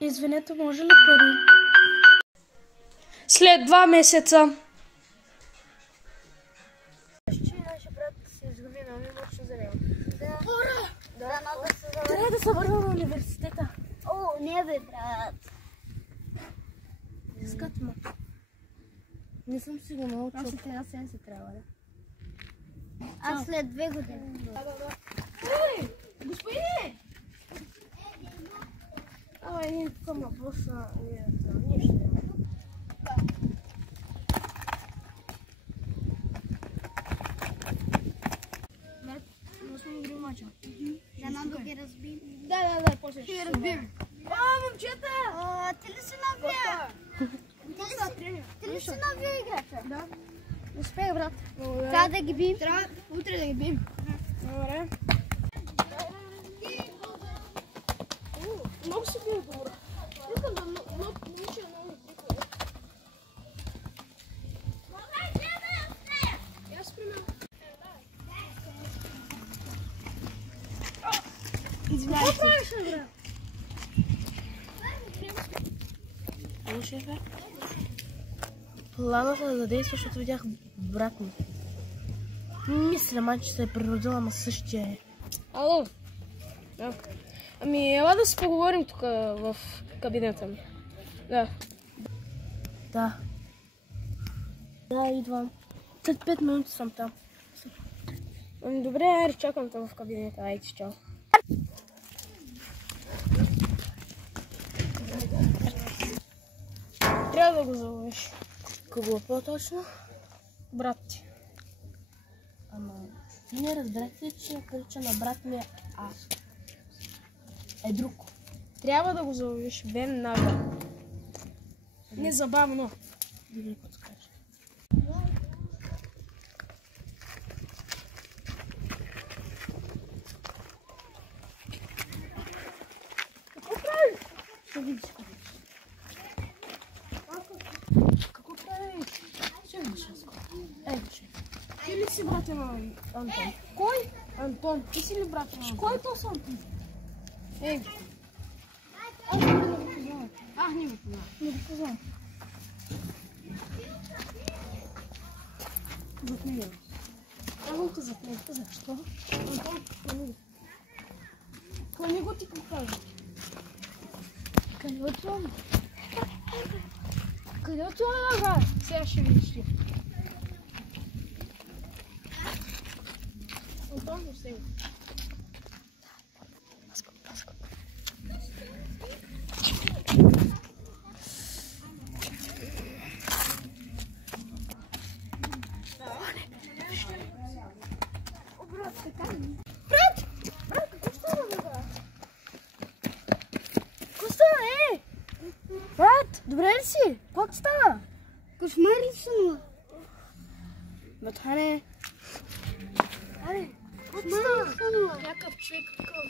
Извинете, може ли пари? След 2 месеца. Нашия брат се изгуби на мощно за него. Хора! Трябва да се върна на университета. О, не бе, брат. Искат ме. Не съм си го научил. Аз след една седмица трябва, да. Аз след 2 години. Ей, господине! Ама един тук ма пусна нищо няма. Брат, но сме игри мача. Да нам да ги разбим. Да, после ще Ще разбим. момчета! Ти ли си новия? Ти ли си новия играча? Да. Успех, брат. Благодаря. Трябва да ги бим. Трябва утре да ги бим. Добре. Много си бил добър. Искам да науча много трикове. Аз примерно. Извинявай се. Бре? Слушай, бе. Планът е да действа, защото видях брат ми. Мисля, май, че се е природила, ама същия е. Ало. Да. Ами, ела да си поговорим тук в кабинета ми. Да. Да. Да, идвам. След 5 минути съм там. Ами, добре, айде, чакам те в кабинета. Айде, чао. Трябва да го заловиш. Кого по-точно? Брат ти. Ама, ти не разбрахте ли, че прилича на брат ми А? Е друг. Трябва да го заловиш веднага. Незабавно. Да ви подскажа. Какво правиш? Ще видиш. Какво правиш? Ще видиш аз скоро. Ей, ще. Ти ли си брат на Антон. Кой? Антон. Ти си ли брат на Антон? Кой то съм ти? Ей. Аз не го познавам. Не го познавам. Не го познавам. Затни го. Казвам те затни. Защо? Антон, клани го. Клани го ти какво кажа. Къде отивам? Къде отива? Сега ще видиш ти. Антон, не се го. Брат, добре ли си? Какво ти стана? Кошмар ли съм? Бе, това не е. Кошмар ли съм? Някакъв човек такъв.